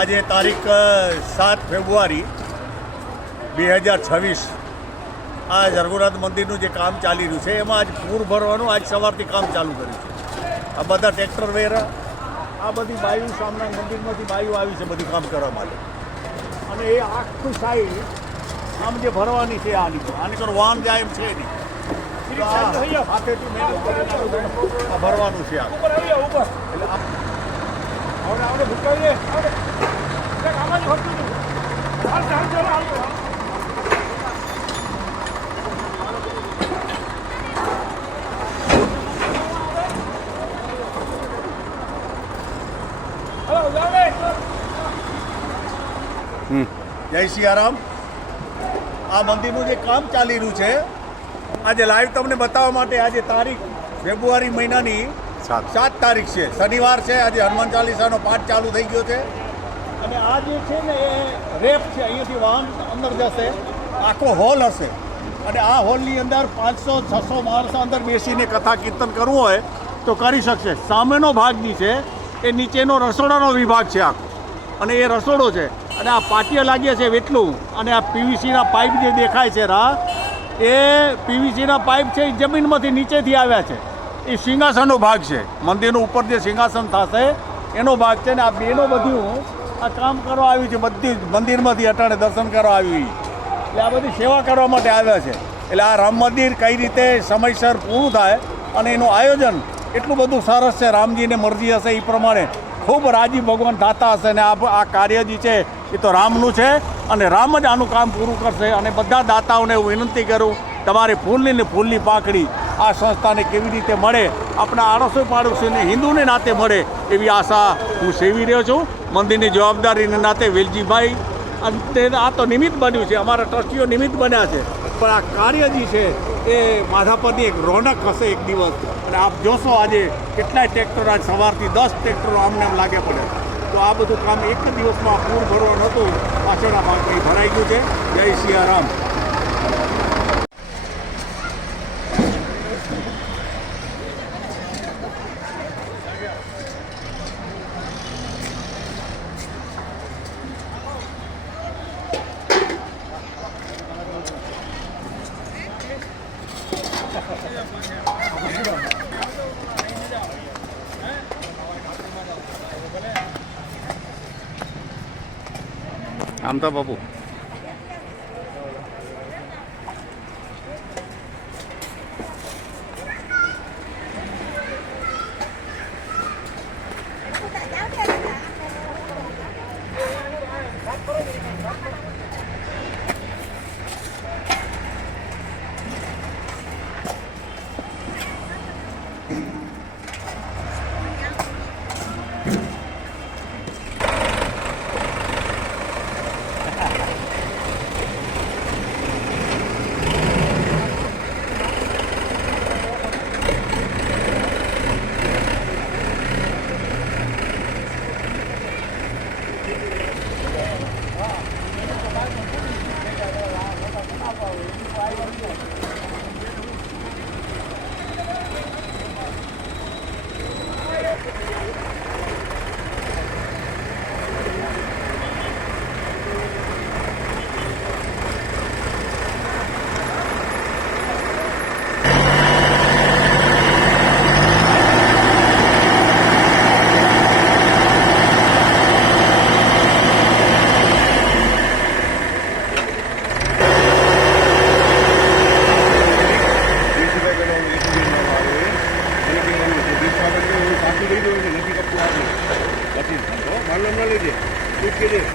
આજે તારીખ 7 ફેબ્રુઆરી 2026 આ રઘુનાથ મંદિરનું જે કામ ચાલી રહ્યું છે એમાં આજ પૂર ભરવાનું આજ સવારથી કામ ચાલુ કર્યું છે. આ બધા ટ્રેક્ટર વેરા આ બધી બાયુ સામના મંદિરમાંથી બાયુ આવી છે બધું કામ કરવા માટે. અને એ આખું સાઈડ આમ જે ભરવાની છે આની પર વાહન જાય એમ છે નહીં. હાથેથી મહેનત કરીને આ ભરવાનું છે. આ એટલે આપણે ભૂકાવીએ જય સિયારામ. આ મંદિરનું જે કામ ચાલી રહ્યું છે આજે લાઈવ તમને બતાવવા માટે આજે તારીખ ફેબ્રુઆરી મહિનાની 7 તારીખ છે, શનિવાર છે. આજે હનુમાન ચાલીસાનો પાઠ ચાલુ થઈ ગયો છે. અને આ જે છે ને એ રેપ છે, અહીંયાથી વાહન અંદર જશે, આખો હોલ હશે. અને આ હોલની અંદર 500-600 માણસો અંદર બેસીને કથા કીર્તન કરવું હોય તો કરી શકશે. સામેનો ભાગ જે છે એ નીચેનો રસોડાનો વિભાગ છે આખો, અને એ રસોડો છે. અને આ પાટિયા લાગ્યા છે એટલું. અને આ પીવીસીના પાઇપ જે દેખાય છે એ પીવીસીના પાઇપ છે એ જમીનમાંથી નીચેથી આવ્યા છે. એ સિંહાસનનો ભાગ છે, મંદિરનું ઉપર જે સિંહાસન થશે એનો ભાગ છે. ને આ બેનો બધું આ કામ કરવા આવ્યું છે, બધી મંદિરમાંથી અટાણે દર્શન કરવા આવી, એટલે આ બધી સેવા કરવા માટે આવ્યા છે. એટલે આ રામ મંદિર કઈ રીતે સમયસર પૂરું થાય અને એનું આયોજન એટલું બધું સરસ છે. રામજીને મરજી હશે એ પ્રમાણે ખૂબ રાજી ભગવાન થતા હશે. અને આ કાર્ય જે છે એ તો રામનું છે અને રામ જ આનું કામ પૂરું કરશે. અને બધા દાતાઓને હું વિનંતી કરું, તમારે ફૂલની ને ફૂલની પાંખડી આ સંસ્થાને કેવી રીતે મળે, આપણા આડોશી પાડોશીને હિન્દુને નાતે મળે એવી આશા હું સેવી રહ્યો છું. મંદિરની જવાબદારીને નાતે વેલજીભાઈ આ તો નિમિત્ત બન્યું છે, અમારા ટ્રસ્ટીઓ નિમિત્ત બન્યા છે. પણ આ કાર્ય જે છે એ માધાપરની એક રોનક હશે એક દિવસ. અને આપ જોશો આજે કેટલાય ટ્રેક્ટર આજ સવારથી 10 ટ્રેક્ટરો આમને આમ લાગે પડે. તો આ બધું કામ એક જ દિવસમાં પૂર ભરવાનું હતું, પાછળના ભાગમાં ભરાઈ ગયું છે. જય સિયારામ. આમ તો બાપુ સીધો